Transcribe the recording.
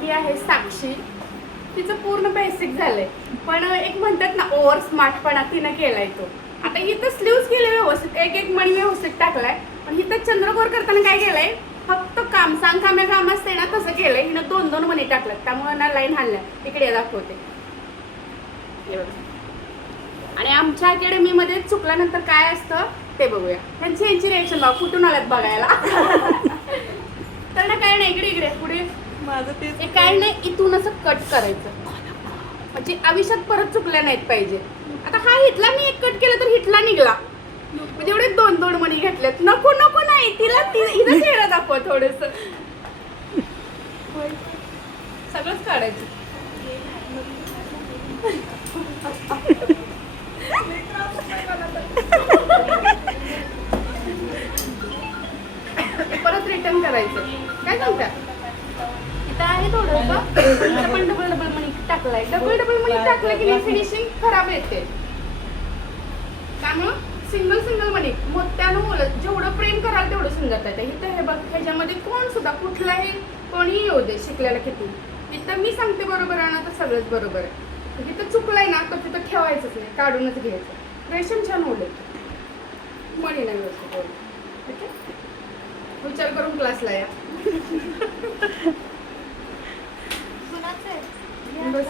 ही आहे साक्षी. तिचं पूर्ण बेसिक झालंय, पण एक म्हणतात ना ओव्हर स्मार्टपणा तिनं केलाय तो. आता इथं स्लीव्स केले व्यवस्थित, एक एक मणी व्यवस्थित टाकलाय, पण इथं चंद्रकोर करताना काय केलंय, फक्त काम सांगकाम्या काम असते ना तसं केलंय. हिनं 2-2 मणी टाकल्यात, त्यामुळे ना लाईन हल्ल्या. इकडे दाखवते. आणि आमच्या अकॅडमीमध्ये चुकल्यानंतर काय असतं ते बघूया. यांची रिएक्शन बघा, कुठून आल्यात बघायला. तर ना काय नाही, इकडे इकडे पुढे माझं ते काय नाही, इथून असं कट करायचं म्हणजे आयुष्यात परत चुकल्या नाहीत पाहिजे. आता हा हिटला मी एक कट केलं तर हिटला निघला, म्हणजे एवढे 2-2 मणी घेतल्यात. नको नको नाही, हिला चेहरा दाखवा थोडस, सगळंच काढायचं. परत रिटर्न करायचं. काय सांगता, इथं आहे थोडंसं डबल मणी टाकलाय. डबल मणी टाकलं की नाही फिनिशिंग खराब येते. त्यामुळं सिंगल मणी मोठ्यानं बोलत, जेवढं प्रेम कराल तेवढं सुंदर येते. इथं हे बघ, ह्याच्यामध्ये कोण सुद्धा कुठलाही कोणी येऊ दे शिकलेला किती, इथं मी सांगते बरोबर आहे ना तर सगळंच बरोबर आहे. जिथं चुकलंय ना तर तिथं ठेवायचंच नाही, काढूनच घ्यायचं. रेशन छान होईल, मणी नाही व्यवस्थित होईल. ओके, विचार करून क्लासला या.